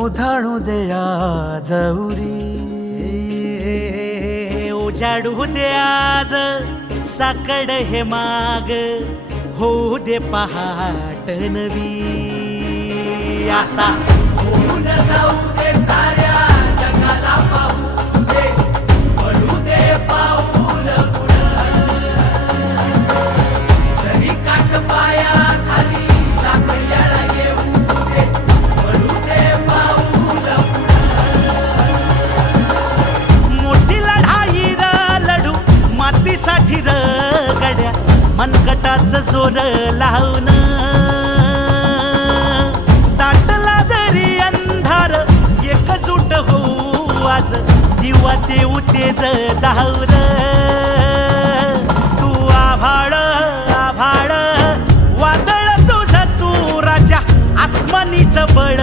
उधाणू द्या जौरी उजाडू दे आज साकड हे माग होऊ दे पहाट नवी आता होऊन जाऊ दे साऱ्या जगाला पाहू दे पडू दे पाऊल जरी काट पाया खाली लाकड्याला येऊ दे पडू दे पाऊल मोठी लढाई र लढू मातीसाठी र गड्या मनगटाचं जोर लावून दाटला जरी अंधार एकजूट होऊ आज दिवा देऊ तेज धावून